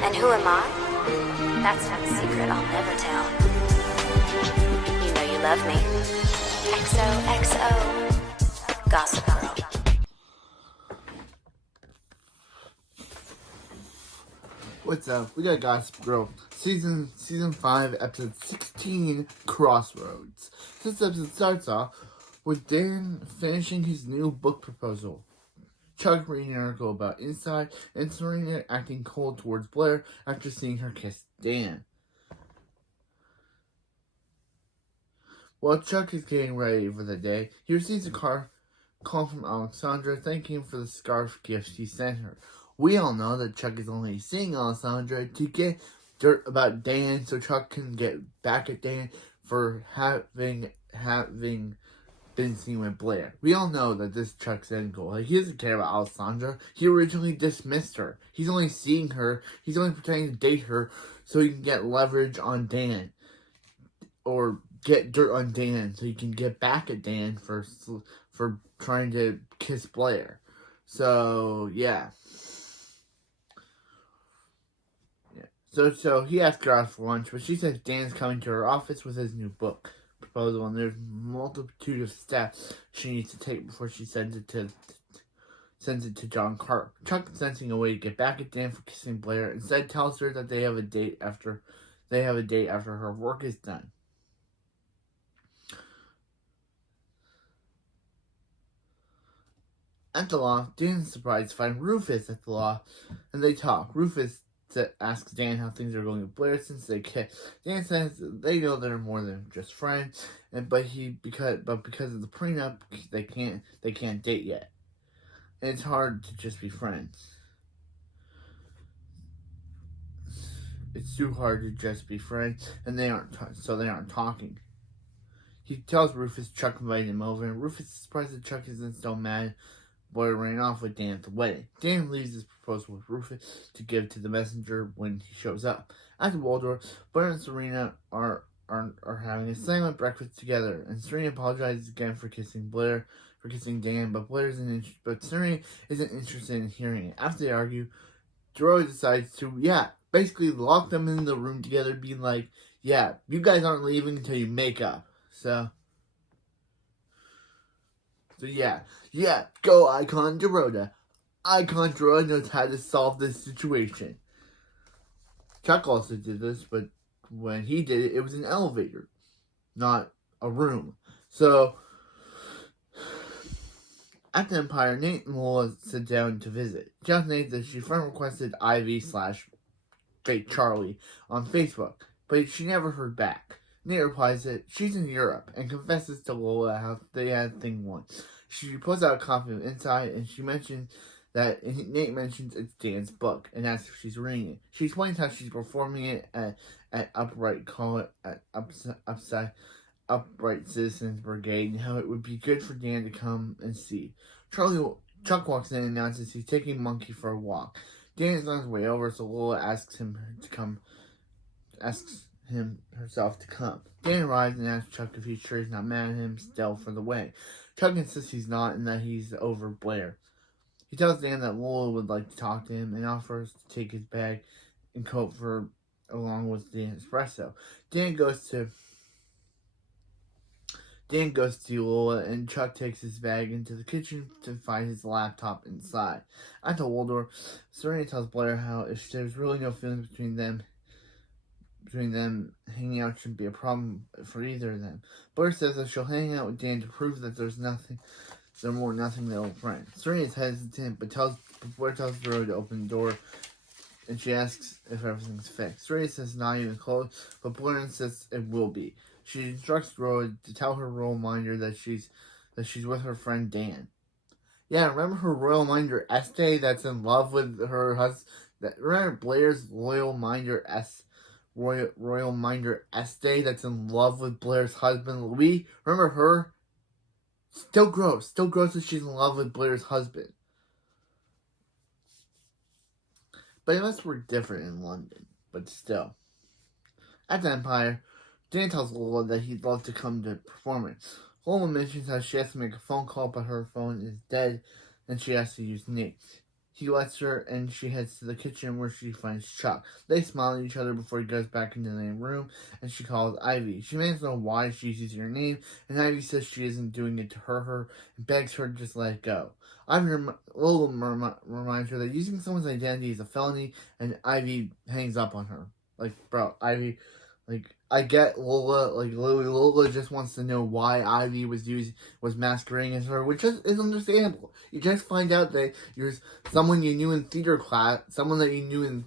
And who am I? That's not a secret I'll never tell. You know you love me. XOXO. Gossip Girl. What's up? We got Gossip Girl, season 5, episode 16, Crossroads. This episode starts off with Dan finishing his new book proposal. Chuck reading an article about Inside, and Serena acting cold towards Blair after seeing her kiss Dan. While Chuck is getting ready for the day, he receives a call from Alexandra thanking him for the scarf gift she sent her. We all know that Chuck is only seeing Alessandra to get dirt about Dan, so Chuck can get back at Dan for having been seen with Blair. We all know that this is Chuck's end goal. Like, he doesn't care about Alessandra. He originally dismissed her. He's only seeing her. He's only pretending to date her so he can get leverage on Dan. Or get dirt on Dan so he can get back at Dan for trying to kiss Blair. So, yeah. So he asked her out for lunch, but she says Dan's coming to her office with his new book proposal, and there's multitude of steps she needs to take before she sends it to John Carp. Chuck, sensing a way to get back at Dan for kissing Blair, instead tells her that they have a date after her work is done. At the law, Dan is surprised to find Rufus at the law, and they talk. Rufus asks Dan how things are going with Blair since they kiss. Dan says they know they're more than just friends, but because of the prenup, they can't date yet. And it's hard to just be friends. It's too hard to just be friends, and they aren't talking. He tells Rufus Chuck invited him over, and Rufus is surprised that Chuck isn't still mad. Blair ran off with Dan at the wedding. Dan leaves his proposal with Rufus to give to the messenger when he shows up. At the Waldorf, Blair and Serena are having a silent breakfast together, and Serena apologizes again for kissing Dan, but Serena isn't interested in hearing it. After they argue, Dorota decides to basically lock them in the room together, being like, you guys aren't leaving until you make up. So go Icon Dorota. Icon Dorota knows how to solve this situation. Chuck also did this, but when he did it, it was an elevator, not a room. So, at the Empire, Nate and Lola sit down to visit. She tells Nate that she friend requested Ivy/Fake Charlie on Facebook, but she never heard back. Nate replies that she's in Europe and confesses to Lola how they had a thing once. She pulls out a copy of Inside, and Nate mentions it's Dan's book and asks if she's reading it. She explains how she's performing it at Upright Citizens Brigade, and how it would be good for Dan to come and see. Chuck walks in and announces he's taking Monkey for a walk. Dan is on his way over, so Lola asks him herself to come. Dan arrives and asks Chuck if he's sure he's not mad at him still for the way. Chuck insists he's not and that he's over Blair. He tells Dan that Lola would like to talk to him and offers to take his bag and coat along with the espresso. Dan goes to Lola, and Chuck takes his bag into the kitchen to find his laptop inside. At the Waldorf, Serena tells Blair how if there's really no feelings between them, hanging out shouldn't be a problem for either of them. Blair says that she'll hang out with Dan to prove that they're more nothing than old friends. Serena's hesitant, but Blair tells Dorota to open the door, and she asks if everything's fixed. Serena says not even close, but Blair insists it will be. She instructs Dorota to tell her royal minder that she's with her friend Dan. Yeah, remember her royal minder Estee that's in love with her husband? Remember Blair's royal minder Estee that's in love with Blair's husband Louis? Remember her? Still gross that she's in love with Blair's husband. But it must work different in London, but still. At the Empire, Dan tells Lola that he'd love to come to the performance. Lola mentions how she has to make a phone call, but her phone is dead, and she has to use Nate's. He lets her, and she heads to the kitchen where she finds Chuck. They smile at each other before he goes back into the main room, and she calls Ivy. She demands to know why she's using her name, and Ivy says she isn't doing it to hurt her, and begs her to just let it go. Lola reminds her that using someone's identity is a felony, and Ivy hangs up on her. Like, bro, Ivy, like, I get Lola, like, Lola just wants to know why Ivy was masquerading as her, which is understandable. You just find out that you're someone you knew in theater class, someone that you knew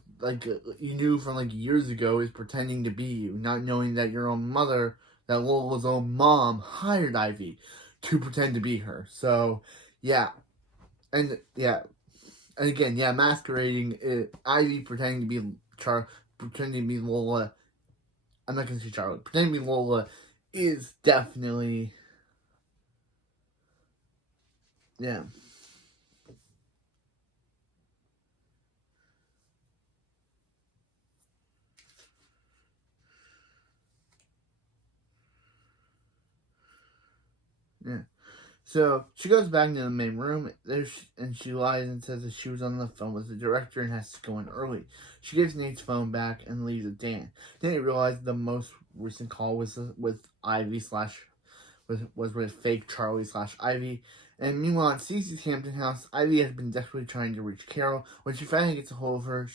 you knew from, like, years ago is pretending to be you, not knowing that your own mother, that Lola's own mom, hired Ivy to pretend to be her. So, yeah. And again, masquerading, Ivy pretending to be Lola. I'm not gonna say Charlie. Pretending to be Lola is definitely, yeah. Yeah. So she goes back into the main room, and she lies and says that she was on the phone with the director and has to go in early. She gives Nate's phone back and leaves with Dan. Then he realizes the most recent call was with Ivy was with fake Charlie / Ivy. And meanwhile, at Cece's Hampton house, Ivy has been desperately trying to reach Carol. When she finally gets a hold of her,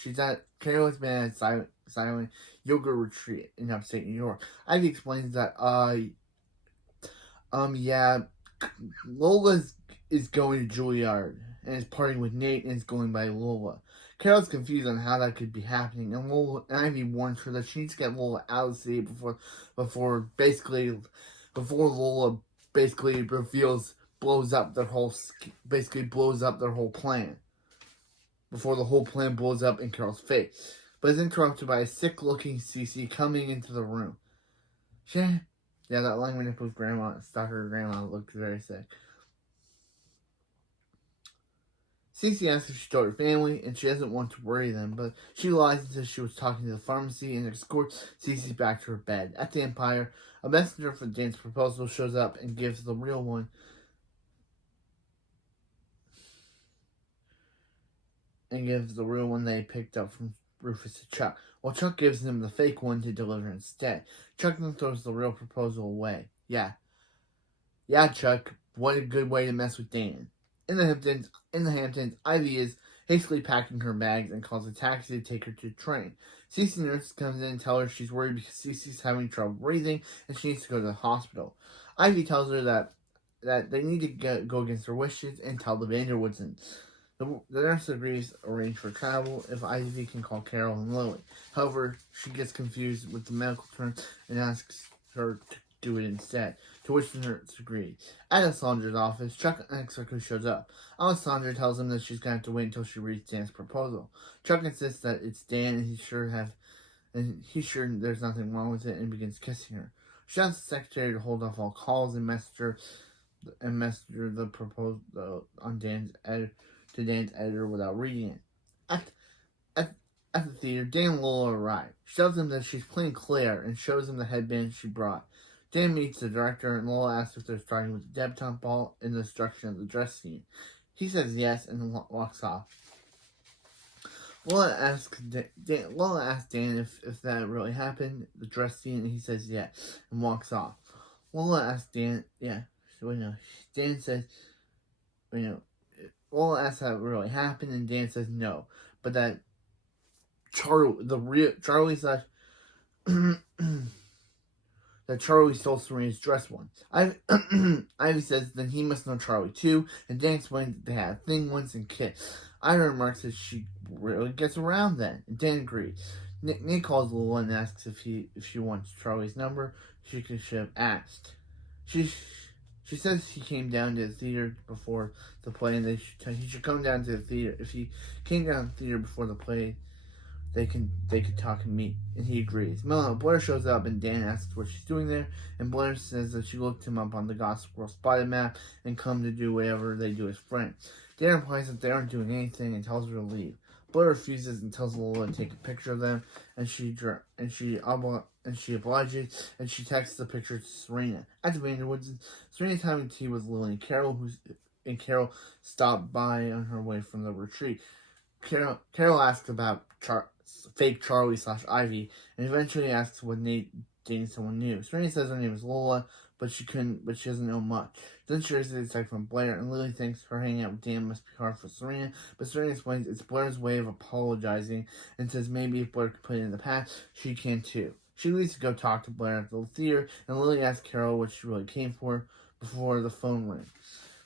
Carol has been at a silent yoga retreat in upstate New York. Ivy explains that, yeah, Lola is going to Juilliard and is partying with Nate and is going by Lola. Carol's confused on how that could be happening, and Ivy warns her that she needs to get Lola out of the city before Lola basically blows up their whole plan. Before the whole plan blows up in Carol's face. But is interrupted by a sick-looking Cece coming into the room. Yeah, that line when Nicholas' stalker grandma looked very sick. Cece asks if she told her family, and she doesn't want to worry them, but she lies and says she was talking to the pharmacy and escorts Cece back to her bed. At the Empire, a messenger for Dan's proposal shows up and gives the real one they picked up from Rufus to Chuck, while Chuck gives him the fake one to deliver instead. Chuck then throws the real proposal away. Yeah, Chuck, what a good way to mess with Dan. In the Hamptons, Ivy is hastily packing her bags and calls a taxi to take her to the train. Cece nurse comes in and tells her she's worried because Cece's having trouble breathing and she needs to go to the hospital. Ivy tells her that they need to go against her wishes and tell the vanderwoodsens. The nurse agrees to arrange for travel if Ivy can call Carol and Lily. However, she gets confused with the medical term and asks her to do it instead, to which the nurse agrees. At Alessandra's office, Chuck unexpectedly shows up. Alessandra tells him that she's going to have to wait until she reads Dan's proposal. Chuck insists that it's Dan and he's sure there's nothing wrong with it and begins kissing her. She asks the secretary to hold off all calls and message her the proposal on Dan's editor without reading it. At the theater, Dan and Lola arrive. She tells him that she's playing Claire and shows him the headband she brought. Dan meets the director and Lola asks if they're starting with the debutante ball in the destruction of the dress scene. He says yes and walks off. Lola asks Dan if that really happened, the dress scene, and he says yes and walks off. Lola asks Dan, Dan says, Lola asks how it really happened, and Dan says no, but that Charlie that Charlie stole Serena's dress once. Ivy says then he must know Charlie too, and Dan explains that they had a thing once and kissed. Ivy remarks that she really gets around then, and Dan agrees. Nick calls Lola and asks if she wants Charlie's number. She should have asked. She says he came down to the theater before the play, and he should come down to the theater. If he came down to the theater before the play, they could talk and meet, and he agrees. Meanwhile, Blair shows up, and Dan asks what she's doing there, and Blair says that she looked him up on the Gossip Girl spotted map and come to do whatever they do as friends. Dan replies that they aren't doing anything and tells her to leave. Blair refuses and tells Lola to take a picture of them, and she obliges, and she texts the picture to Serena. At the vanderwoodsens, Serena's having tea with Lily and Carol, Carol stopped by on her way from the retreat. Carol asks about fake Charlie / Ivy, and eventually asks what Nate dating someone new. Serena says her name is Lola, but she doesn't know much. Then she raises a text from Blair, and Lily thinks her hanging out with Dan must be hard for Serena, but Serena explains it's Blair's way of apologizing, and says maybe if Blair could put it in the past, she can too. She leaves to go talk to Blair at the theater, and Lily asks Carol what she really came for before the phone rings.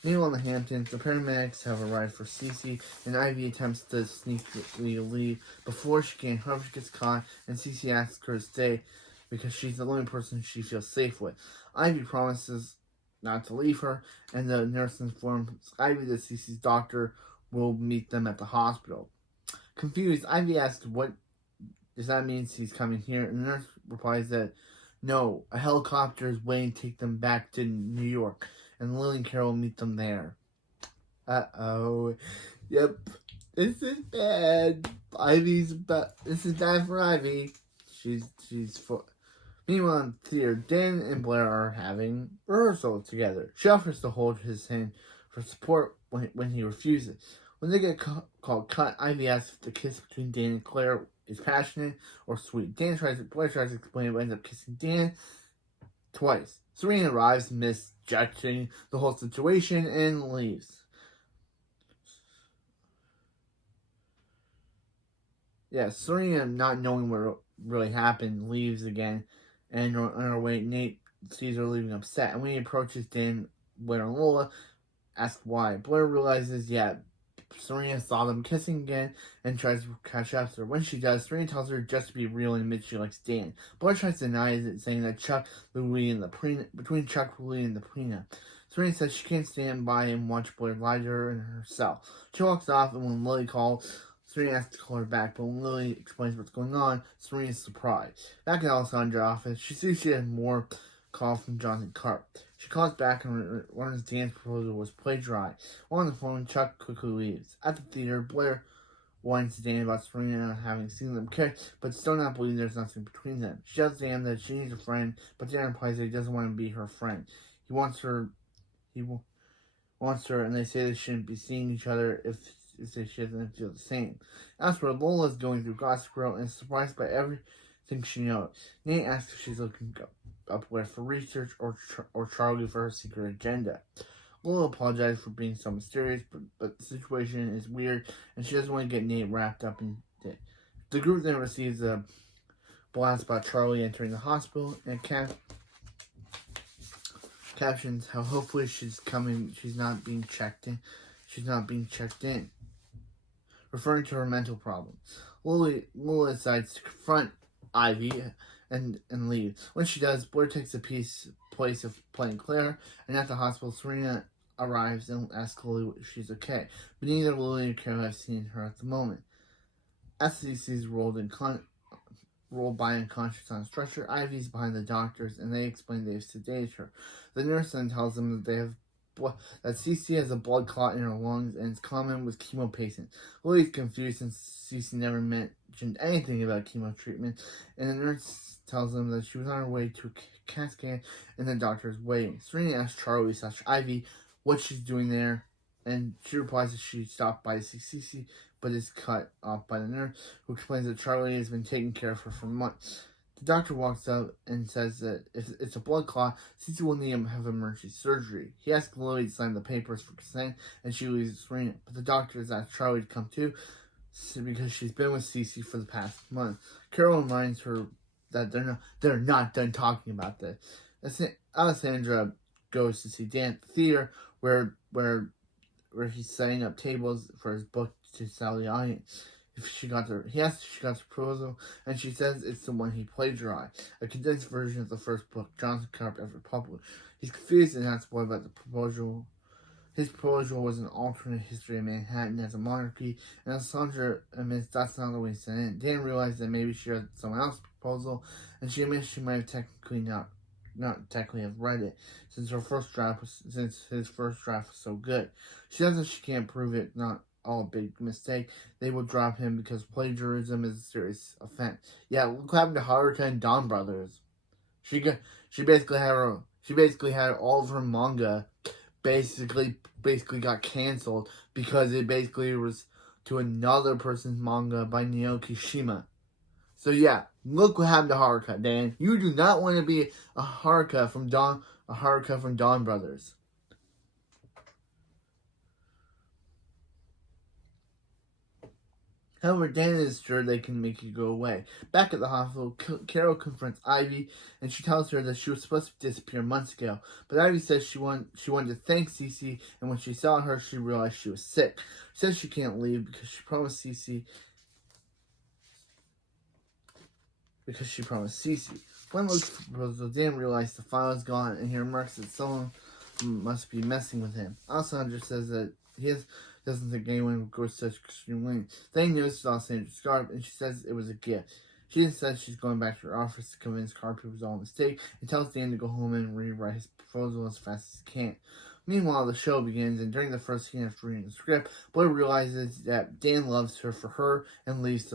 Meanwhile, in the Hamptons, the paramedics have arrived for Cece, and Ivy attempts to sneakily leave before she can. However, she gets caught, and Cece asks her to stay because she's the only person she feels safe with. Ivy promises not to leave her, and the nurse informs Ivy that Cece's doctor will meet them at the hospital. Confused, Ivy asks what does that mean he's coming here, and the nurse replies that no, a helicopter is waiting to take them back to New York, and Lily and Carol meet them there. Uh-oh. Yep. This is bad. This is bad for Ivy. Meanwhile, in theater, Dan and Blair are having rehearsal together. She offers to hold his hand for support when he refuses. When they get called cut, Ivy asks if the kiss between Dan and Claire is passionate or sweet. Blair tries to explain, but ends up kissing Dan twice. Serena arrives, misjudging the whole situation, and leaves. Yeah, Serena, not knowing what really happened, leaves again, and on her way, Nate sees her leaving upset, and when he approaches Dan, Blair, and Lola, asks why. Blair realizes, Serena saw them kissing again and tries to catch up to her. When she does, Serena tells her just to be real and admits she likes Dan. Blair tries to deny it, saying that between Chuck, Louie, and the prenup. Serena says she can't stand by and watch Blair lie to her and herself. She walks off, and when Lily calls, Serena asks to call her back, but when Lily explains what's going on, Serena's surprised. Back in Alessandra's office, she sees she has more call from Jonathan Carp. She calls back and learns Dan's proposal was plagiarized. While on the phone, Chuck quickly leaves. At the theater, Blair whines to Dan about Serena having seen them kiss, but still not believing there's nothing between them. She tells Dan that she needs a friend, but Dan implies that he doesn't want to be her friend. He wants her, and they say they shouldn't be seeing each other if she doesn't feel the same. As for Lola is going through Gossip Girl and is surprised by everything she knows. Nate asks if she's looking up Blair for research or Charlie for her secret agenda. Lola apologizes for being so mysterious, but the situation is weird, and she doesn't want to get Nate wrapped up in it. The group then receives a blast about Charlie entering the hospital, and captions how hopefully she's not being checked in, referring to her mental problems. Lola decides to confront Ivy and leave. When she does, Blair takes a place of playing Claire, and at the hospital, Serena arrives and asks Lily if she's okay, but neither Lily or Carol have seen her at the moment. As Cece's rolled by unconscious on a stretcher, Ivy's behind the doctors, and they explain they've sedated her. The nurse then tells them that that Cece has a blood clot in her lungs and it's common with chemo patients. Lily's confused since Cece never mentioned anything about chemo treatment, and the nurse tells them that she was on her way to a CAT scan and the doctor is waiting. Serena asks Charlie / Ivy what she's doing there, and she replies that she stopped by to see Cece, but is cut off by the nurse, who explains that Charlie has been taking care of her for months. The doctor walks up and says that if it's a blood clot, Cece will need to have emergency surgery. He asks Lily to sign the papers for consent, and she leaves Serena. But the doctor has asked Charlie to come too, because she's been with Cece for the past month. Carol reminds her that they're not done talking about this. Alessandra goes to see Dan at the theater, where he's setting up tables for his book to sell the audience. He asks if she got the proposal, and she says it's the one he plagiarized, a condensed version of the first book Jonathan Carp ever published. He's confused and asks Boy about the proposal. His proposal was an alternate history of Manhattan as a monarchy, and Alessandra admits that's not the way it's in. Dan realizes that maybe she read someone else's proposal, and she admits she might have technically not technically have read it, since his first draft was so good. She says that she can't prove it, not all a big mistake. They will drop him because plagiarism is a serious offense. Yeah, look what happened to Haruka and Dawn Brothers. She basically had all of her manga basically got canceled because it basically was to another person's manga by Naoki Shima. So yeah, look what happened to Haruka, Dan. You do not want to be a Haruka from Dawn Brothers. However, Dan is sure they can make you go away. Back at the hospital, Carol confronts Ivy, and she tells her that she was supposed to disappear months ago. But Ivy says she wanted to thank Cece, and when she saw her, she realized she was sick. She says she can't leave because she promised Cece. When looks for the proposal, Dan realizes the file is gone, and he remarks that someone must be messing with him. Alessandra says that he doesn't think anyone would go such extreme lengths. Then he notices Alessandra's scarf, and she says it was a gift. She then says she's going back to her office to convince Carpe it was all a mistake, and tells Dan to go home and rewrite his proposal as fast as he can. Meanwhile, the show begins, and during the first scene after reading the script, Blair realizes that Dan loves her for her, and leaves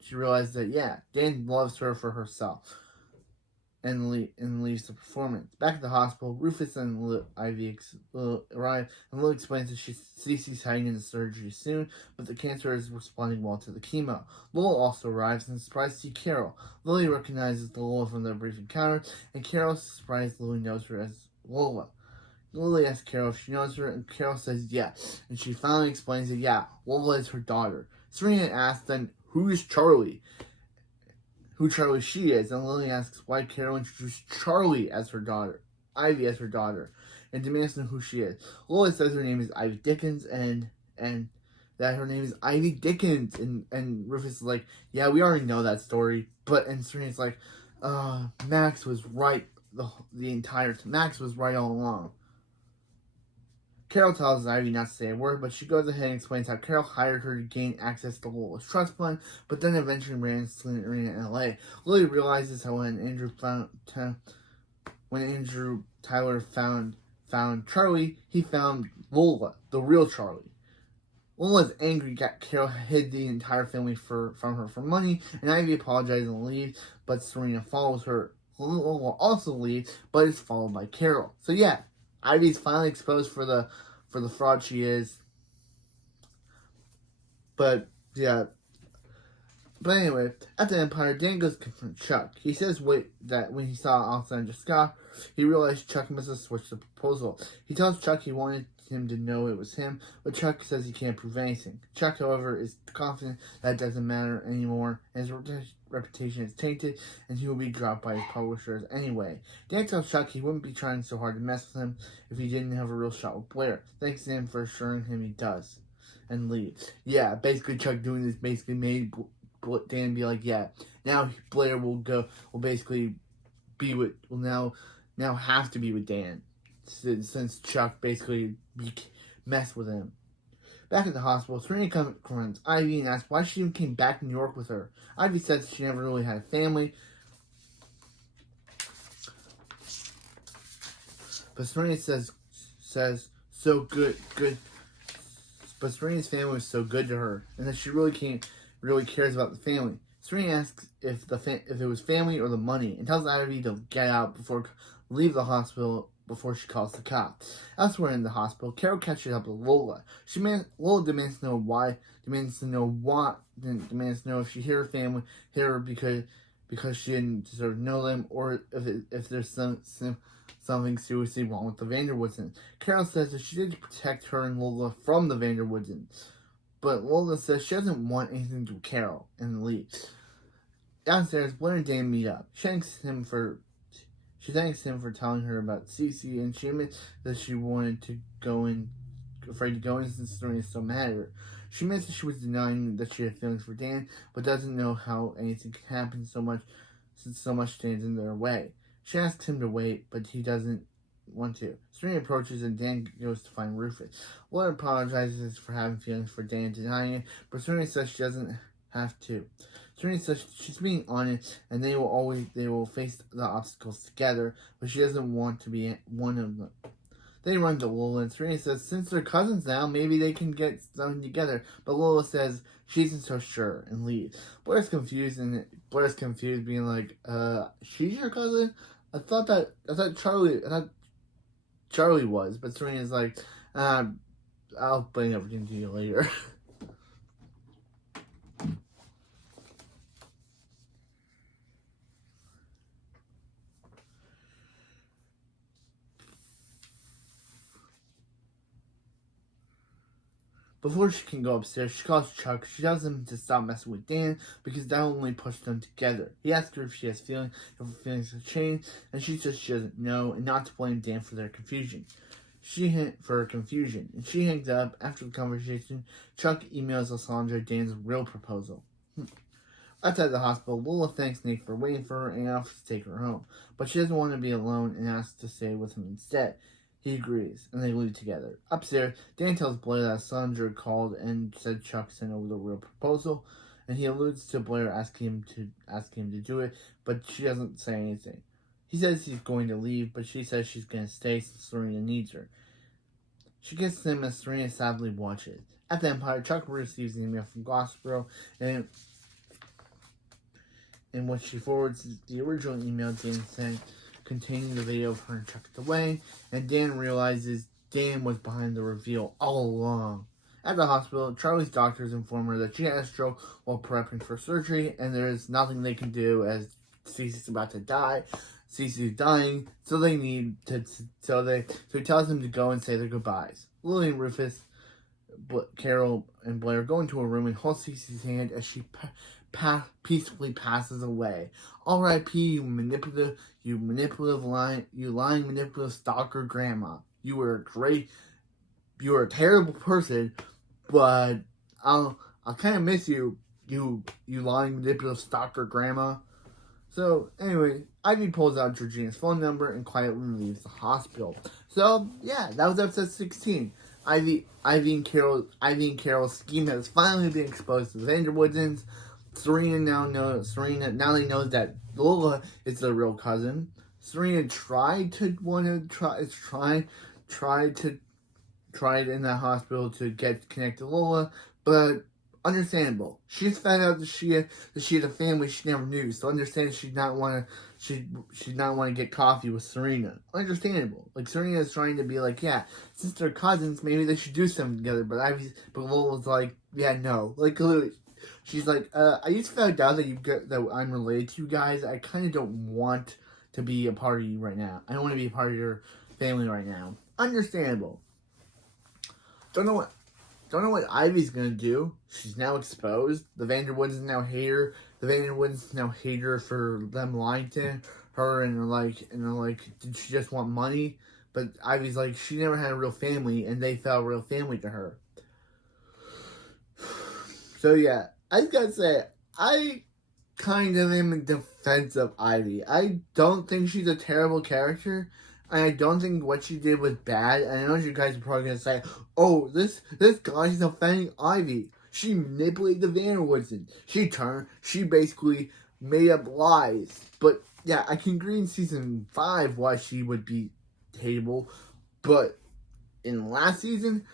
she realizes that Dan loves her for herself, and leaves the performance. Back at the hospital, Rufus and Ivy arrive, and Lily explains that Cece's hiding in the surgery soon, but the cancer is responding well to the chemo. Lola also arrives and is surprised to see Carol. Lily recognizes Lola from their brief encounter, and Carol is surprised Lily knows her as Lola. Lily asks Carol if she knows her, and Carol says yes, and she finally explains that Lola is her daughter. Serena asks then, who is Charlie? Who Charlie she is, and Lily asks why Carol introduced Ivy as her daughter, and demands to know who she is. Lola says her name is Ivy Dickens, and that her name is Ivy Dickens, and Rufus is like, yeah, we already know that story, and Serena's like, Max was right the entire time. Max was right all along. Carol tells Ivy not to say a word, but she goes ahead and explains how Carol hired her to gain access to Lola's trust fund, but then eventually ran into Selena Arena in LA. Lily realizes how when Andrew Tyler found Charlie, he found Lola, the real Charlie. Lola's angry that Carol hid the entire family from her for money, and Ivy apologizes and leaves, but Serena follows her. Lola also leaves, but is followed by Carol. So yeah, Ivy's finally exposed for the fraud she is. But anyway, at the Empire, Dan goes to confront Chuck. He says that when he saw Alessandra Scott, he realized Chuck must have switched the proposal. He tells Chuck he wanted him to know it was him, but Chuck says he can't prove anything. Chuck, however, is confident that it doesn't matter anymore, and his reputation is tainted, and he will be dropped by his publishers anyway. Dan tells Chuck he wouldn't be trying so hard to mess with him if he didn't have a real shot with Blair. Thanks to him for assuring him he does, and leaves. Yeah, basically Chuck doing this basically made Dan be like, yeah, now Blair will basically will now have to be with Dan, since Chuck basically messed with him. Back at the hospital, Serena confronts Ivy and asks why she even came back to New York with her. Ivy says she never really had a family, but Serena says so good. But Serena's family was so good to her, and that she really cares about the family. Serena asks if it was family or the money, and tells Ivy to get out leave the hospital before she calls the cops. Elsewhere in the hospital, Carol catches up with Lola. Lola demands to know if she hit her family, because she didn't deserve to know them, or if there's something seriously wrong with the Vanderwoodsens. Carol says that she did to protect her and Lola from the Vanderwoodsens, but Lola says she doesn't want anything to do with Carol, and leaves. Downstairs, Blair and Dan meet up. She thanks him for telling her about Cece, and she admits that she wanted to afraid to go in since the story is so mad at her. She admits that she was denying that she had feelings for Dan, but doesn't know how anything can happen since so much stands in their way. She asks him to wait, but he doesn't want to. Serena approaches and Dan goes to find Rufus. Laura apologizes for having feelings for Dan, denying it, but Serena says she doesn't have to. Serena says she's being honest, and they will face the obstacles together, but she doesn't want to be one of them. They run to Lola, and Serena says since they're cousins now, maybe they can get something together, but Lola says she isn't so sure, and leaves. Blair's confused, being like, she's your cousin? I thought Charlie was, but Serena's like, I'll bring everything to you later. Before she can go upstairs, she calls Chuck. She tells him to stop messing with Dan because that will only push them together. He asks her if she has feelings, if her feelings have changed, and she says she doesn't know and not to blame Dan for their confusion. She hangs up. After the conversation, Chuck emails Alessandra Dan's real proposal. Outside the hospital, Lola thanks Nick for waiting for her and offers to take her home, but she doesn't want to be alone and asks to stay with him instead. He agrees, and they leave together. Upstairs, Dan tells Blair that Sandra called and said Chuck sent over the real proposal, and he alludes to Blair asking him to do it, but she doesn't say anything. He says he's going to leave, but she says she's going to stay since Serena needs her. She kisses him as Serena sadly watches. At the Empire, Chuck receives an email from Glassboro, and in which she forwards the original email Dan sent, containing the video of her and Chuck at the wedding, and Dan realizes Dan was behind the reveal all along. At the hospital, Charlie's doctors inform her that she had a stroke while prepping for surgery, and there is nothing they can do as Cece's about to die. Cece's dying, so he tells them to go and say their goodbyes. Lily and Rufus, Carol and Blair go into a room and hold Cece's hand as she peacefully passes away. R.I.P. You lying, manipulative stalker grandma. You were a terrible person, but I'll kind of miss you, you lying, manipulative stalker grandma. So, anyway, Ivy pulls out Georgina's phone number and quietly leaves the hospital. So, yeah, that was episode 16. Ivy and Carol's scheme has finally been exposed to the Vanderwoodsens. Serena now they know that Lola is the real cousin. Serena tried in that hospital to get connected to Lola, but understandable. She's found out that she had a family she never knew, so understand she'd not want to get coffee with Serena. Understandable. Like Serena's trying to be like, yeah, since they're cousins, maybe they should do something together. But Lola's like, yeah, no. Like literally, she's like, I just found out that I'm related to you guys. I kind of don't want to be a part of you right now. I don't want to be a part of your family right now. Understandable. Don't know what Ivy's gonna do. She's now exposed. The Vanderwoodsens now hate her. The Vanderwoodsens now hate her for them lying to her and they're like, did she just want money? But Ivy's like, she never had a real family, and they felt real family to her. So yeah, I gotta say, I kind of am in defense of Ivy. I don't think she's a terrible character. And I don't think what she did was bad. And I know you guys are probably going to say, oh, this guy's offending Ivy. She manipulated the Vanderwoodsens. She basically made up lies. But, yeah, I can agree in season 5 why she would be hateable. But in last season,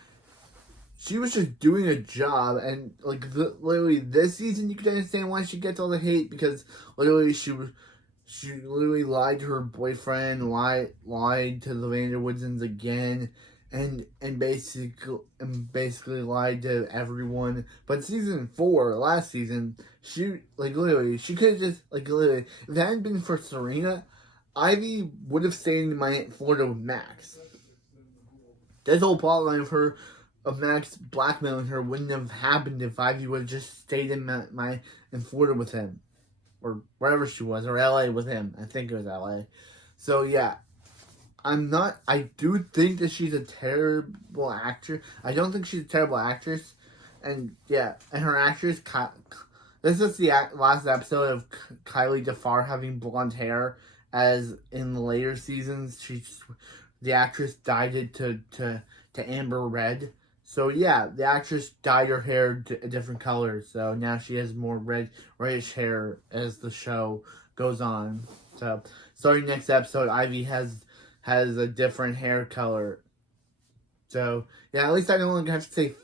she was just doing a job. And, literally this season, you can understand why she gets all the hate. Because, literally, she literally lied to her boyfriend, lied to the Vanderwoodsens again, and basically lied to everyone. But season 4, last season, she could have just if it hadn't been for Serena, Ivy would have stayed in Florida with Max. This whole plotline of Max blackmailing her wouldn't have happened if Ivy would have just stayed in Florida with him. Or wherever she was, or LA with him. I think it was LA. So yeah, I do think that she's a terrible actor. I don't think she's a terrible actress. And yeah, and her actress, this is the last episode of Kylie DeFar having blonde hair, as in the later seasons, the actress dyed it to amber red. So yeah, the actress dyed her hair a different color, so now she has more reddish hair as the show goes on. So starting next episode, Ivy has a different hair color. So yeah, at least I don't have to say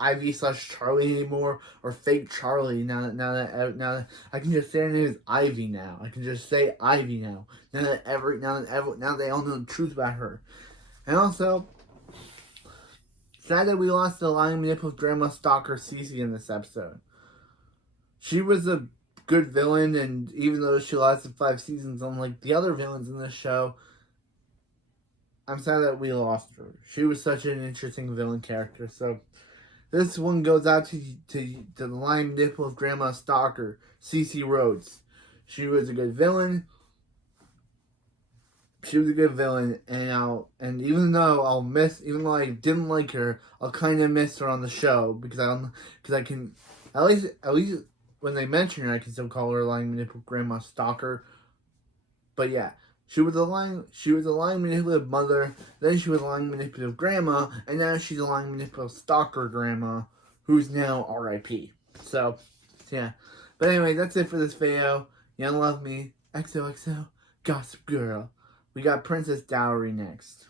Ivy / Charlie anymore, or fake Charlie. Now that I can just say her name is Ivy now. I can just say Ivy now. Now they all know the truth about her, and also. Sad that we lost the lying manipulative grandma stalker Cece in this episode. She was a good villain, and even though she lasted 5 seasons, unlike the other villains in this show, I'm sad that we lost her. She was such an interesting villain character. So this one goes out to the lying nipple of Grandma Stalker, Cece Rhodes. She was a good villain. And even though I didn't like her, I'll kind of miss her on the show because I can at least when they mention her, I can still call her lying manipulative Grandma Stalker. But yeah, she was a lying manipulative mother. Then she was a lying manipulative grandma, and now she's a lying manipulative stalker grandma, who's now R.I.P. So yeah, but anyway, that's it for this video. Y'all love me. XOXO Gossip Girl. We got Princess Dowry next.